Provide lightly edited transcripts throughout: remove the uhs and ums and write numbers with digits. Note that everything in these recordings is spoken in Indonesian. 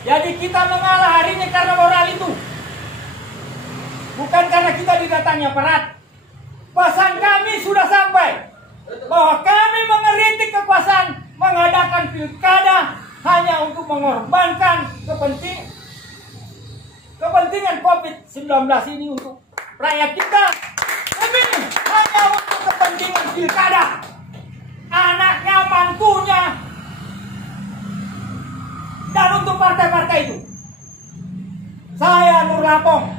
Jadi kita mengalah hari ini karena moral itu. Bukan karena kita didatangi aparat. Pesan kami sudah sampai bahwa kami mengeritik kekuasaan mengadakan pilkada hanya untuk mengorbankan kepentingan COVID-19 ini untuk rakyat kita. Ini hanya untuk kepentingan pilkada. Anaknya, mantunya, dan untuk partai-partai itu. Saya Nur Lapong,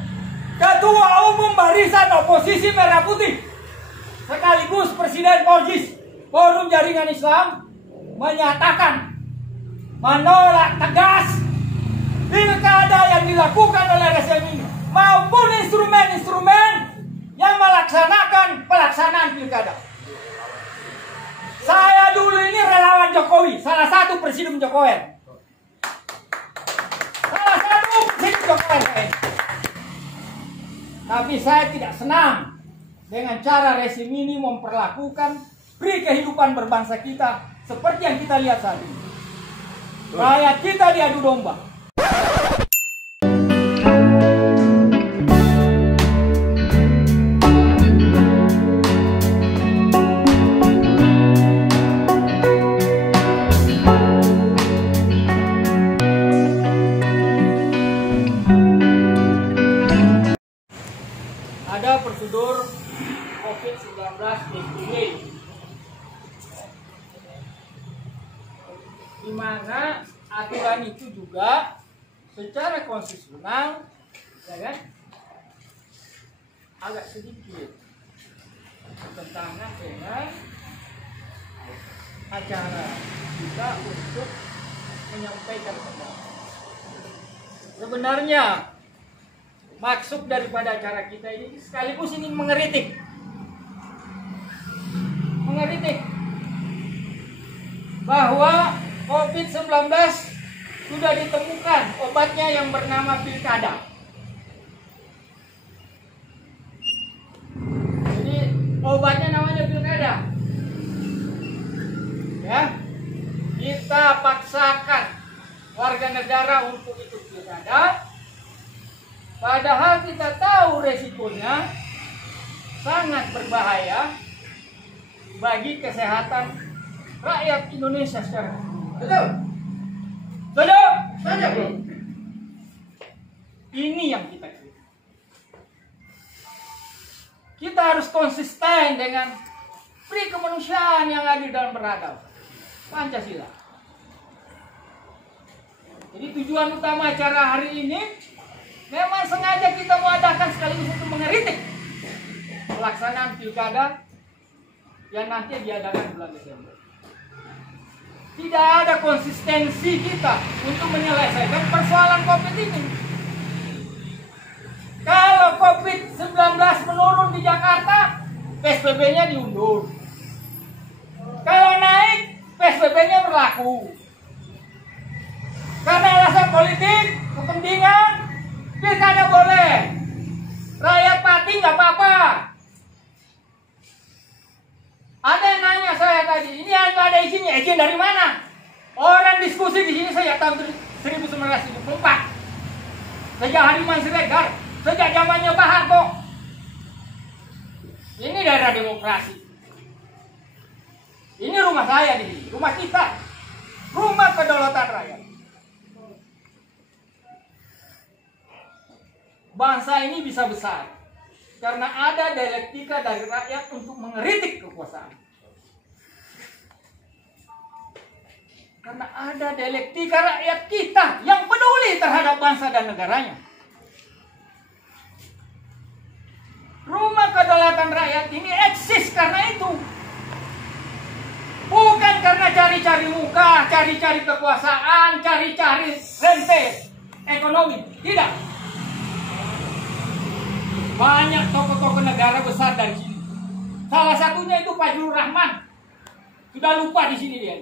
Ketua Umum Barisan Oposisi Merah Putih, sekaligus Presiden Porjis Forum Jaringan Islam, menyatakan menolak tegas pilkada yang dilakukan oleh RSM ini maupun instrumen-instrumen yang melaksanakan pelaksanaan pilkada. Saya dulu ini relawan Jokowi, salah satu Presiden Jokowi. Tapi saya tidak senang dengan cara rezim ini memperlakukan pri kehidupan berbangsa kita seperti yang kita lihat saat ini. Rakyat kita diadu domba. Ada prosedur COVID-19 SBY, di mana aturan itu juga secara konstitusional, ya kan, agak sedikit bertentangan dengan acara kita untuk menyampaikan pendapat. Sebenarnya maksud daripada acara kita ini sekaligus ingin mengeritik bahwa COVID-19 sudah ditemukan obatnya yang bernama pilkada. Jadi obatnya namanya pilkada. Ya, kita paksakan warga negara untuk ikut pilkada. Padahal kita tahu resikonya sangat berbahaya bagi kesehatan rakyat Indonesia secara keseluruhan. Betul? Betul? Betul. Ini yang kita kritik. Kita harus konsisten dengan pri kemanusiaan yang adil dan beradab, Pancasila. Jadi tujuan utama acara hari ini memang sengaja kita mengadakan sekaligus untuk mengeritik pelaksanaan pilkada yang nanti diadakan bulan Desember. Tidak ada konsistensi kita untuk menyelesaikan persoalan COVID ini. Kalau COVID-19 menurun di Jakarta, PSBB-nya diundur. Kalau naik, PSBB-nya berlaku. Karena alasan politik, kepentingan, pilkada boleh, rakyat mati nggak apa-apa. Ada yang nanya saya tadi, ini nggak ada izinnya, izin dari mana? Orang diskusi di sini sejak tahun 1974, sejak Hardiman Siregar, sejak zamannya Pak Harto. Ini daerah demokrasi. Ini rumah saya di sini, rumah kita, rumah kedaulatan rakyat. Bangsa ini bisa besar karena ada dialektika dari rakyat untuk mengeritik kekuasaan. Karena ada dialektika rakyat kita yang peduli terhadap bangsa dan negaranya. Rumah kedaulatan rakyat ini eksis karena itu. Bukan karena cari-cari muka, cari-cari kekuasaan, cari-cari rente ekonomi. Tidak. Banyak tokoh-tokoh negara besar dari sini. Salah satunya itu Pak Julur Rahman. Sudah lupa di sini dia.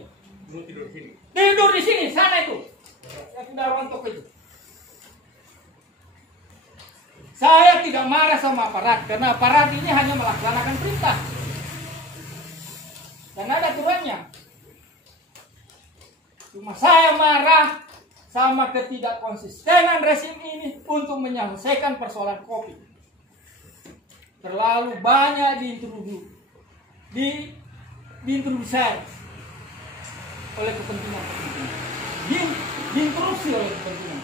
Tidur di sini. Tidur di sini, sana itu. Yang sudah rontok itu. Saya tidak marah sama aparat karena aparat ini hanya melaksanakan perintah. Dan ada aturannya. Cuma saya marah sama ketidakkonsistenan rezim ini untuk menyelesaikan persoalan COVID. Terlalu banyak diintroduksi oleh kepentingan. Diinterupsi oleh kepentingan.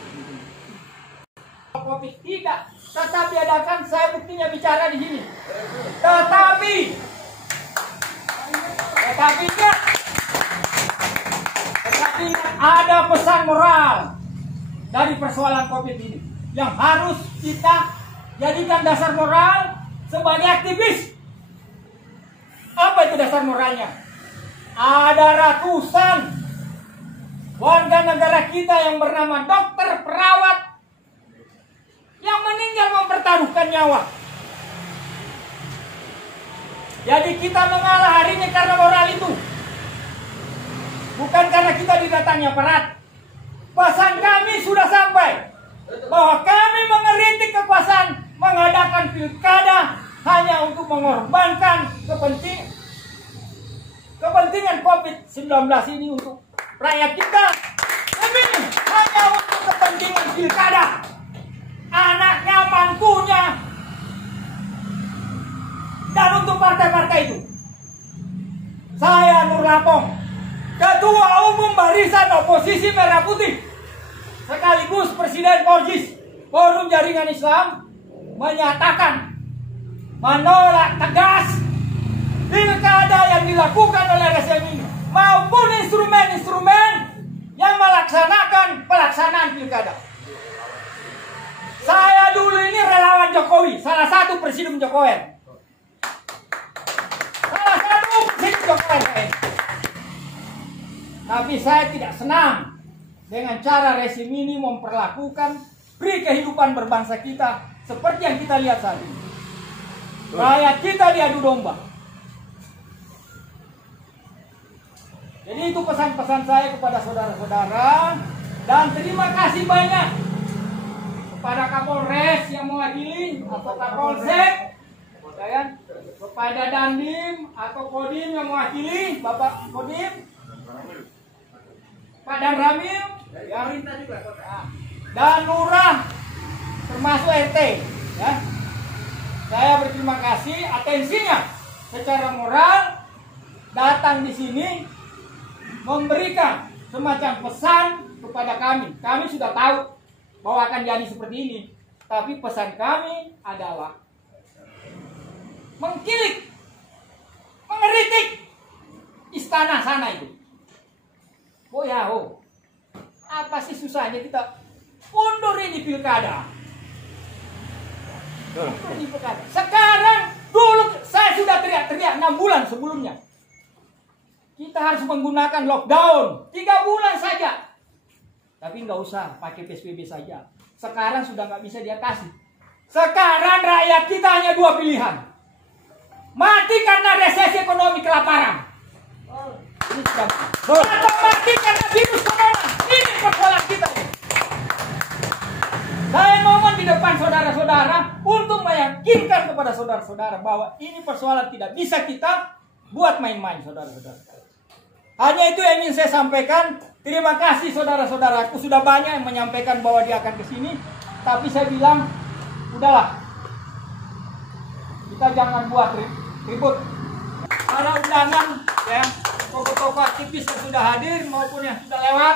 COVID tidak, tetapi adakan saya buktinya bicara di sini. Tetapi ada pesan moral dari persoalan COVID ini yang harus kita jadikan dasar moral sebagai aktivis. Apa itu dasar moralnya? Ada ratusan warga negara kita yang bernama dokter, perawat yang meninggal mempertaruhkan nyawa. Jadi kita mengalah hari ini karena moral itu, bukan karena kita didatangi aparat. Pesan kami sudah sampai bahwa kami mengeritik kekuasaan mengadakan pilkada hanya untuk mengorbankan kepentingan COVID-19 ini untuk rakyat kita. Lebih hanya untuk kepentingan pilkada, anaknya, mantunya, dan untuk partai-partai itu. Saya Nur Lapong, Ketua Umum Barisan Oposisi Merah Putih, sekaligus Presiden Porjis Forum Jaringan Islam, menyatakan menolak tegas pilkada yang dilakukan oleh rezim ini maupun instrumen-instrumen yang melaksanakan pelaksanaan pilkada. Saya dulu ini relawan Jokowi, salah satu Presiden Jokowi. Tapi saya tidak senang dengan cara rezim ini memperlakukan pri kehidupan berbangsa kita seperti yang kita lihat saat ini. Rakyat kita diadu domba. Jadi itu pesan-pesan saya kepada saudara-saudara, dan terima kasih banyak kepada Kapolres yang mewakili atau Kapolsek, kepada Dandim atau Kodim yang mewakili Bapak Kodim, Pak Dan Ramil, dan Lurah termasuk RT. Ya. Saya berterima kasih atensinya secara moral datang di sini memberikan semacam pesan kepada kami. Kami sudah tahu bahwa akan jadi seperti ini, tapi pesan kami adalah mengkilik, mengeritik istana sana itu. Oh ya, apa sih susahnya kita mundur ini pilkada? Sekarang, dulu saya sudah teriak-teriak 6 bulan sebelumnya. Kita harus menggunakan lockdown 3 bulan saja. Tapi nggak usah pakai PSBB saja. Sekarang sudah nggak bisa diatasi. Sekarang rakyat kita hanya 2 pilihan. Mati karena resesi ekonomi, kelaparan. Ini sudah. Atau mati karena virus corona. Ini persoalan kita. Saya ngomong di depan saudara-saudara untuk meyakinkan kepada saudara-saudara bahwa ini persoalan tidak bisa kita buat main-main, saudara-saudara. Hanya itu yang ingin saya sampaikan. Terima kasih saudara-saudaraku, sudah banyak yang menyampaikan bahwa dia akan ke sini, tapi saya bilang udahlah, kita jangan buat ribut. Para undangan, ya, tokoh-tokoh aktivis yang sudah hadir maupun yang sudah lewat.